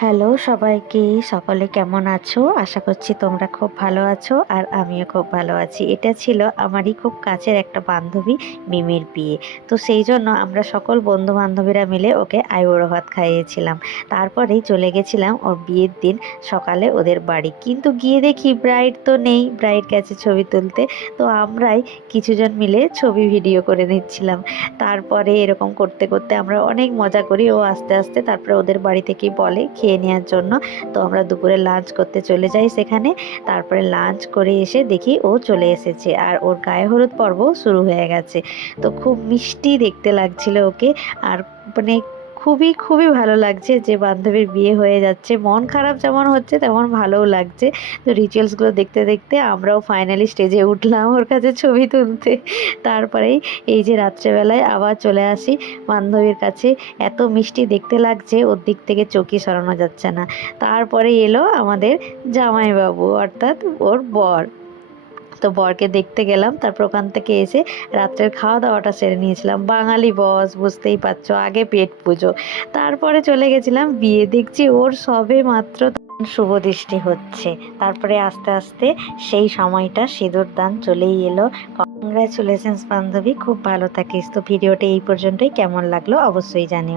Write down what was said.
Hello সবাইকে, সকলে কেমন আছো? আশা করছি তোমরা খুব ভালো আছো আর আমিও খুব ভালো আছি। এটা ছিল আমারই খুব কাছের একটা বান্ধবী মিমির বিয়ে। তো সেই জন্য আমরা সকল বন্ধু-বান্ধবীরা মিলে ওকে আইবুড়ো ভাত খাইয়েছিলাম। তারপরেই চলে গেছিলাম ওর বিয়ের দিন সকালে ওদের বাড়ি। কিন্তু গিয়ে দেখি ব্রাইড তো নেই, ব্রাইড গেছে ছবি তুলতে। তো আমরাই কিছুজন মিলে ছবি ভিডিও করে নিচ্ছিলাম। তারপরে এরকম করতে করতে আমরা অনেক মজা করি। ও আস্তে আস্তে তারপরে ওদের বাড়ি থেকেই বলে খেয়ে নেওয়ার জন্য। তো আমরা দুপুরে লাঞ্চ করতে চলে যাই সেখানে। তারপরে লাঞ্চ করে এসে দেখি ও চলে এসেছে আর ওর গায়ে হলুদ পর্ব শুরু হয়ে গেছে। তো খুব মিষ্টি দেখতে লাগছিল ওকে। আর মানে খুবই খুবই ভালো লাগছে যে বান্ধবীর বিয়ে হয়ে যাচ্ছে। মন খারাপ যেমন হচ্ছে তেমন ভালোও লাগছে। তো রিচুয়ালসগুলো দেখতে দেখতে আমরাও ফাইনালি স্টেজে উঠলাম ওর কাছে ছবি তুলতে। তারপরেই এই যে রাত্রেবেলায় আবার চলে আসি বান্ধবীর কাছে। এত মিষ্টি দেখতে লাগছে, ওর দিক থেকে চোখই সরানো যাচ্ছে না। তারপরে এলো আমাদের জামাইবাবু, অর্থাৎ ওর বর। তো বরকে দেখতে গেলাম। তারপর ওখান থেকে এসে রাত্রের খাওয়া দাওয়াটা সেরে নিয়েছিলাম। বাঙালি বস, বুঝতেই পারছো, আগে পেট পুজো। তারপরে চলে গেছিলাম বিয়ে। দেখছি ওর সবে মাত্র শুভ দৃষ্টি হচ্ছে। তারপরে আস্তে আস্তে সেই সময়টা সিঁদুর দান চলেই এলো। কংগ্রাচুলেশনস বান্ধবী, খুব ভালো থাকিস। তো ভিডিওটা এই পর্যন্তই। কেমন লাগলো অবশ্যই জানিও।